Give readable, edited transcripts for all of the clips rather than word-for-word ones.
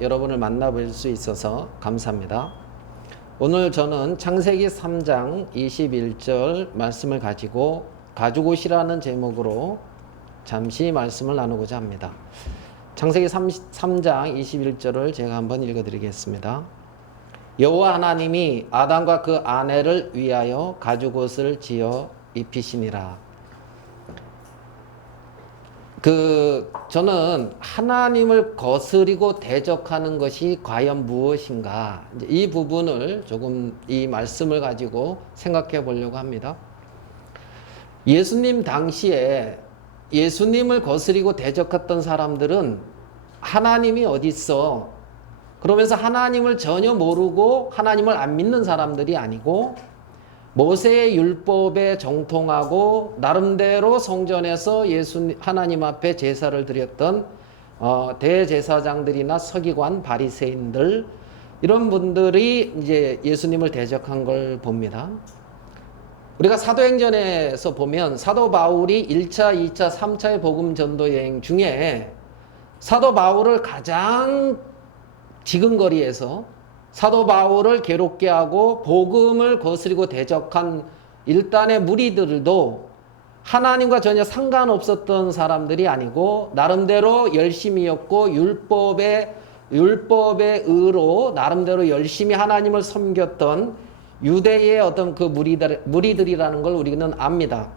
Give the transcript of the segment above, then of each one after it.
여러분을 만나뵐 수 있어서 감사합니다. 오늘 저는 창세기 3장 21절 말씀을 가지고 가죽옷이라는 제목으로 잠시 말씀을 나누고자 합니다. 창세기 3장 21절을 제가 한번 읽어드리겠습니다. 여호와 하나님이 아담과 그 아내를 위하여 가죽옷을 지어 입히시니라. 저는 하나님을 거스리고 대적하는 것이 과연 무엇인가, 이 부분을 조금 이 말씀을 가지고 생각해 보려고 합니다. 예수님 당시에 예수님을 거스리고 대적했던 사람들은 하나님이 어디 있어? 그러면서 하나님을 전혀 모르고 하나님을 안 믿는 사람들이 아니고 모세의 율법에 정통하고 나름대로 성전에서 하나님 앞에 제사를 드렸던 대제사장들이나 서기관, 바리새인들, 이런 분들이 이제 예수님을 대적한 걸 봅니다. 우리가 사도행전에서 보면 사도 바울이 1차, 2차, 3차의 복음 전도 여행 중에 사도 바울을 가장 지근거리에서 사도 바울을 괴롭게 하고 복음을 거스리고 대적한 일단의 무리들도 하나님과 전혀 상관없었던 사람들이 아니고 나름대로 열심히였고 율법의 의로 나름대로 열심히 하나님을 섬겼던 유대의 어떤 그 무리들이라는 걸 우리는 압니다.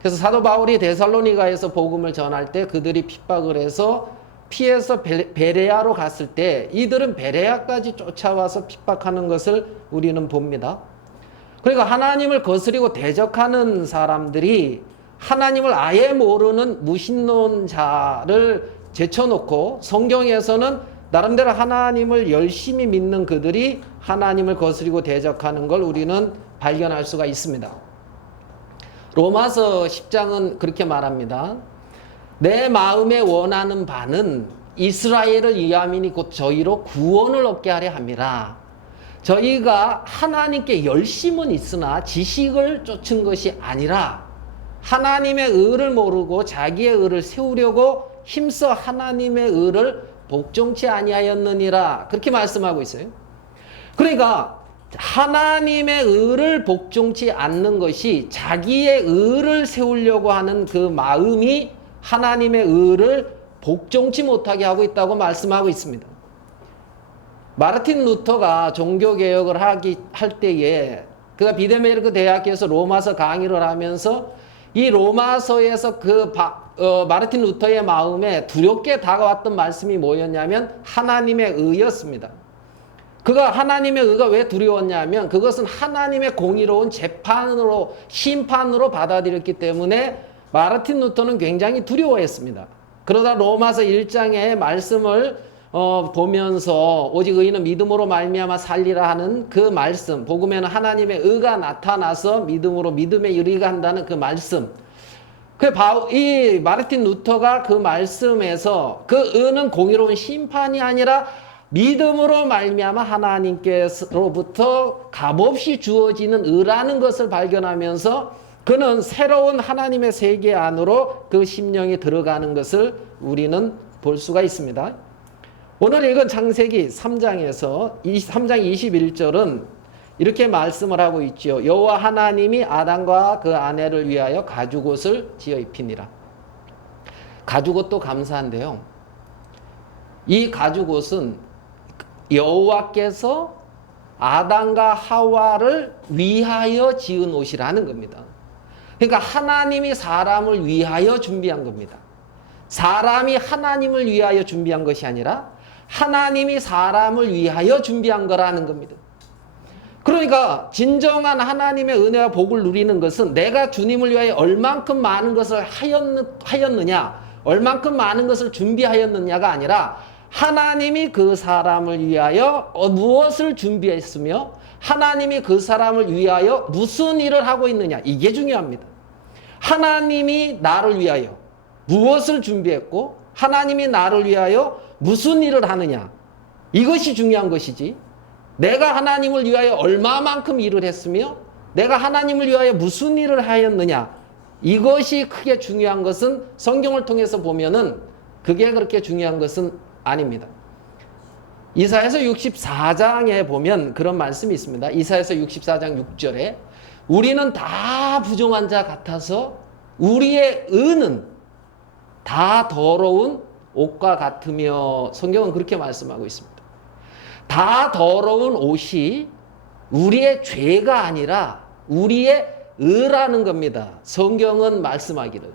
그래서 사도 바울이 데살로니가에서 복음을 전할 때 그들이 핍박을 해서 피해서 베레아로 갔을 때 이들은 베레아까지 쫓아와서 핍박하는 것을 우리는 봅니다. 그러니까 하나님을 거스리고 대적하는 사람들이 하나님을 아예 모르는 무신론자를 제쳐놓고 성경에서는 나름대로 하나님을 열심히 믿는 그들이 하나님을 거스리고 대적하는 걸 우리는 발견할 수가 있습니다. 로마서 10장은 그렇게 말합니다. 내 마음에 원하는 바는 이스라엘을 위함이니 곧 저희로 구원을 얻게 하려 함이라. 저희가 하나님께 열심은 있으나 지식을 쫓은 것이 아니라 하나님의 의를 모르고 자기의 의를 세우려고 힘써 하나님의 의를 복종치 아니하였느니라. 그렇게 말씀하고 있어요. 그러니까 하나님의 의를 복종치 않는 것이 자기의 의를 세우려고 하는 그 마음이 하나님의 의를 복종치 못하게 하고 있다고 말씀하고 있습니다. 마르틴 루터가 종교개혁을 할 때에 그가 비데메르크 대학교에서 로마서 강의를 하면서 이 로마서에서 마르틴 루터의 마음에 두렵게 다가왔던 말씀이 뭐였냐면 하나님의 의였습니다. 그가 하나님의 의가 왜 두려웠냐면 그것은 하나님의 공의로운 재판으로 심판으로 받아들였기 때문에 마르틴 루터는 굉장히 두려워했습니다. 그러다 로마서 1장의 말씀을 보면서 오직 의인은 믿음으로 말미암아 살리라 하는 그 말씀, 복음에는 하나님의 의가 나타나서 믿음으로 믿음에 이르게 한다는 그 말씀, 이 마르틴 루터가 그 말씀에서 그 의는 공의로운 심판이 아니라 믿음으로 말미암아 하나님께로부터 값없이 주어지는 의라는 것을 발견하면서 그는 새로운 하나님의 세계 안으로 그 심령이 들어가는 것을 우리는 볼 수가 있습니다. 오늘 읽은 창세기 3장에서 3장 21절은 이렇게 말씀을 하고 있죠. 여호와 하나님이 아담과 그 아내를 위하여 가죽옷을 지어 입히니라. 가죽옷도 감사한데요. 이 가죽옷은 여호와께서 아담과 하와를 위하여 지은 옷이라는 겁니다. 그러니까 하나님이 사람을 위하여 준비한 겁니다. 사람이 하나님을 위하여 준비한 것이 아니라 하나님이 사람을 위하여 준비한 거라는 겁니다. 그러니까 진정한 하나님의 은혜와 복을 누리는 것은 내가 주님을 위하여 얼만큼 많은 것을 하였느냐, 얼만큼 많은 것을 준비하였느냐가 아니라 하나님이 그 사람을 위하여 무엇을 준비했으며 하나님이 그 사람을 위하여 무슨 일을 하고 있느냐, 이게 중요합니다. 하나님이 나를 위하여 무엇을 준비했고 하나님이 나를 위하여 무슨 일을 하느냐, 이것이 중요한 것이지 내가 하나님을 위하여 얼마만큼 일을 했으며 내가 하나님을 위하여 무슨 일을 하였느냐, 이것이 크게 중요한 것은 성경을 통해서 보면은 그게 그렇게 중요한 것은 아닙니다. 이사야서 64장에 보면 그런 말씀이 있습니다. 이사야서 64장 6절에 우리는 다 부정한 자 같아서 우리의 의는 다 더러운 옷과 같으며, 성경은 그렇게 말씀하고 있습니다. 다 더러운 옷이 우리의 죄가 아니라 우리의 의라는 겁니다. 성경은 말씀하기를.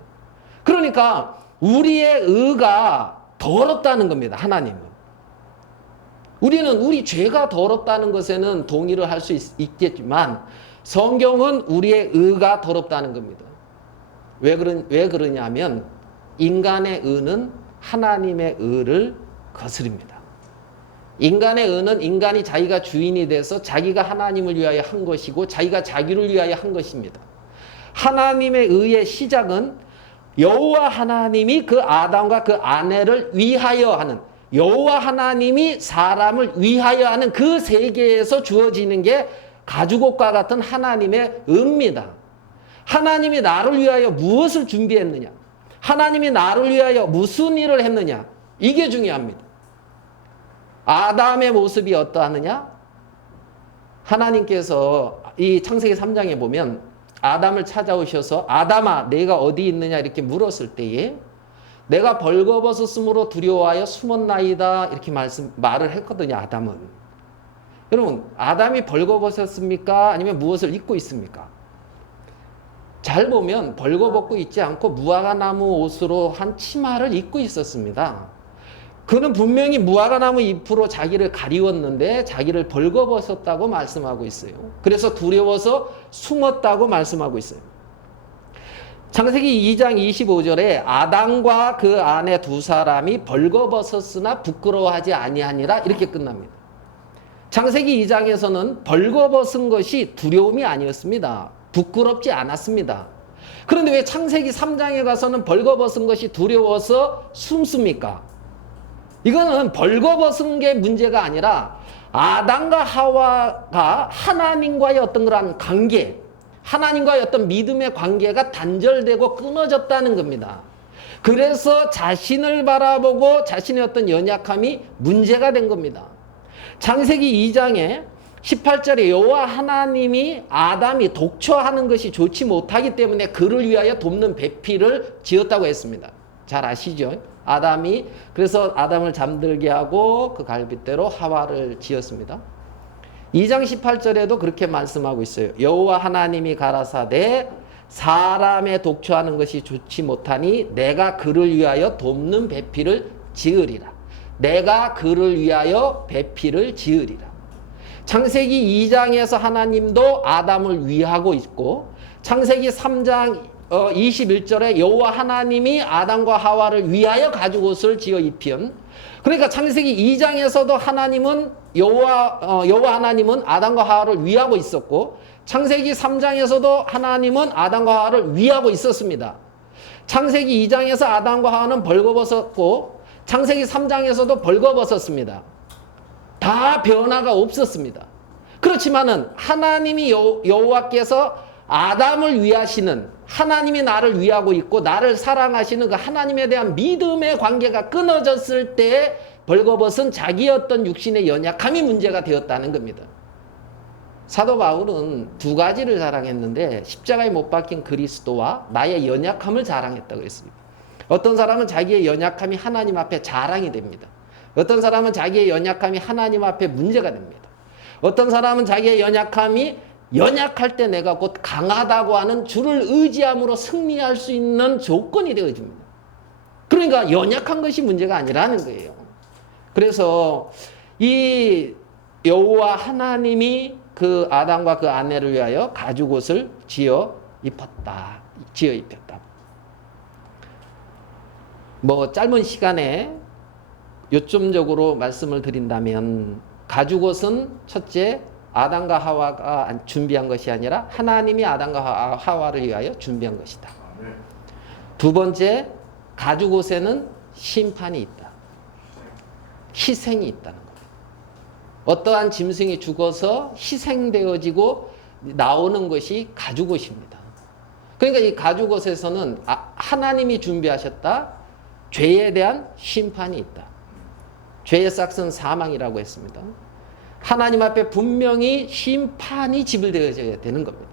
그러니까 우리의 의가 더럽다는 겁니다. 하나님은. 우리는 우리 죄가 더럽다는 것에는 동의를 할 수 있겠지만 성경은 우리의 의가 더럽다는 겁니다. 왜 그러냐면 인간의 의는 하나님의 의를 거스릅니다. 인간의 의는 인간이 자기가 주인이 돼서 자기가 하나님을 위하여 한 것이고 자기가 자기를 위하여 한 것입니다. 하나님의 의의 시작은 여호와 하나님이 그 아담과 그 아내를 위하여 하는, 여호와 하나님이 사람을 위하여 하는 그 세계에서 주어지는 게 가죽옷과 같은 하나님의 의입니다. 하나님이 나를 위하여 무엇을 준비했느냐? 하나님이 나를 위하여 무슨 일을 했느냐? 이게 중요합니다. 아담의 모습이 어떠하느냐? 하나님께서 이 창세기 3장에 보면 아담을 찾아오셔서 아담아 내가 어디 있느냐 이렇게 물었을 때에 내가 벌거벗었으므로 두려워하여 숨었나이다 이렇게 말을 했거든요. 아담은. 여러분 아담이 벌거벗었습니까? 아니면 무엇을 입고 있습니까? 잘 보면 벌거벗고 있지 않고 무화과나무 옷으로 한 치마를 입고 있었습니다. 그는 분명히 무화과나무 잎으로 자기를 가리웠는데 자기를 벌거벗었다고 말씀하고 있어요. 그래서 두려워서 숨었다고 말씀하고 있어요. 창세기 2장 25절에 아담과 그 아내 두 사람이 벌거벗었으나 부끄러워하지 아니하니라 이렇게 끝납니다. 창세기 2장에서는 벌거벗은 것이 두려움이 아니었습니다. 부끄럽지 않았습니다. 그런데 왜 창세기 3장에 가서는 벌거벗은 것이 두려워서 숨습니까? 이거는 벌거벗은 게 문제가 아니라 아담과 하와가 하나님과의 어떤 그런 관계, 하나님과의 어떤 믿음의 관계가 단절되고 끊어졌다는 겁니다. 그래서 자신을 바라보고 자신의 어떤 연약함이 문제가 된 겁니다. 창세기 2장에 18절에 여호와 하나님이 아담이 독처하는 것이 좋지 못하기 때문에 그를 위하여 돕는 배필을 지었다고 했습니다. 잘 아시죠? 아담이 그래서 아담을 잠들게 하고 그 갈빗대로 하와를 지었습니다. 2장 18절에도 그렇게 말씀하고 있어요. 여호와 하나님이 가라사대 사람의 독처하는 것이 좋지 못하니 내가 그를 위하여 돕는 배필을 지으리라. 내가 그를 위하여 배필을 지으리라. 창세기 2장에서 하나님도 아담을 위하고 있고 창세기 3장 21절에 여호와 하나님이 아담과 하와를 위하여 가죽옷을 지어 입힌, 그러니까 창세기 2장에서도 하나님은 여호와 하나님은 아담과 하와를 위하고 있었고 창세기 3장에서도 하나님은 아담과 하와를 위하고 있었습니다. 창세기 2장에서 아담과 하와는 벌거벗었고 창세기 3장에서도 벌거벗었습니다. 다 변화가 없었습니다. 그렇지만은 하나님이 여호와께서 아담을 위하시는, 하나님이 나를 위하고 있고 나를 사랑하시는 그 하나님에 대한 믿음의 관계가 끊어졌을 때 벌거벗은 자기의 어떤 육신의 연약함이 문제가 되었다는 겁니다. 사도 바울은 두 가지를 자랑했는데 십자가에 못 박힌 그리스도와 나의 연약함을 자랑했다고 했습니다. 어떤 사람은 자기의 연약함이 하나님 앞에 자랑이 됩니다. 어떤 사람은 자기의 연약함이 하나님 앞에 문제가 됩니다. 어떤 사람은 자기의 연약함이 연약할 때 내가 곧 강하다고 하는 주를 의지함으로 승리할 수 있는 조건이 되어집니다. 그러니까 연약한 것이 문제가 아니라는 거예요. 그래서 이 여호와 하나님이 그 아담과 그 아내를 위하여 가죽옷을 지어 입혔다. 뭐 짧은 시간에 요점적으로 말씀을 드린다면 가죽옷은 첫째 아담과 하와가 준비한 것이 아니라 하나님이 아담과 하와를 위하여 준비한 것이다. 두 번째, 가죽옷에는 심판이 있다. 희생이 있다는 겁니다. 어떠한 짐승이 죽어서 희생되어지고 나오는 것이 가죽옷입니다. 그러니까 이 가죽옷에서는 하나님이 준비하셨다. 죄에 대한 심판이 있다. 죄의 싹은 사망이라고 했습니다. 하나님 앞에 분명히 심판이 지불되어져야 되는 겁니다.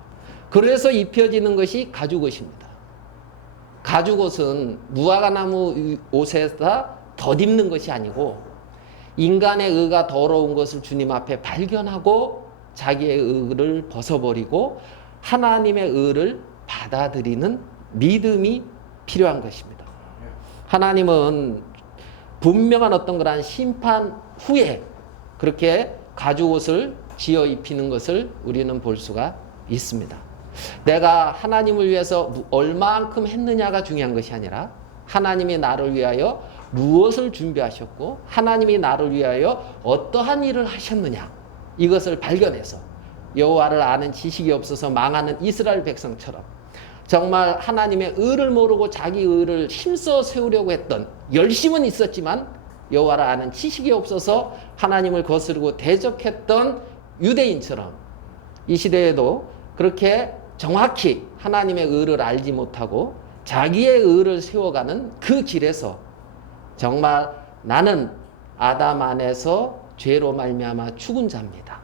그래서 입혀지는 것이 가죽옷입니다. 가죽옷은 무화과나무 옷에다 덧입는 것이 아니고 인간의 의가 더러운 것을 주님 앞에 발견하고 자기의 의를 벗어버리고 하나님의 의를 받아들이는 믿음이 필요한 것입니다. 하나님은 분명한 어떤 그러한 심판 후에 그렇게 가죽옷을 지어 입히는 것을 우리는 볼 수가 있습니다. 내가 하나님을 위해서 얼마만큼 했느냐가 중요한 것이 아니라 하나님이 나를 위하여 무엇을 준비하셨고 하나님이 나를 위하여 어떠한 일을 하셨느냐 이것을 발견해서 여호와를 아는 지식이 없어서 망하는 이스라엘 백성처럼 정말 하나님의 의를 모르고 자기 의를 힘써 세우려고 했던 열심은 있었지만 여호와를 아는 지식이 없어서 하나님을 거스르고 대적했던 유대인처럼 이 시대에도 그렇게 정확히 하나님의 의를 알지 못하고 자기의 의를 세워가는 그 길에서 정말 나는 아담 안에서 죄로 말미암아 죽은 자입니다.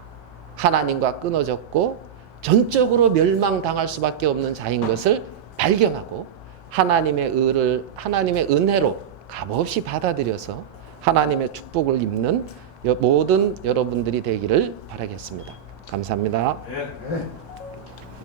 하나님과 끊어졌고 전적으로 멸망당할 수밖에 없는 자인 것을 발견하고 하나님의 의를 하나님의 은혜로 값없이 받아들여서 하나님의 축복을 입는 모든 여러분들이 되기를 바라겠습니다. 감사합니다. 네.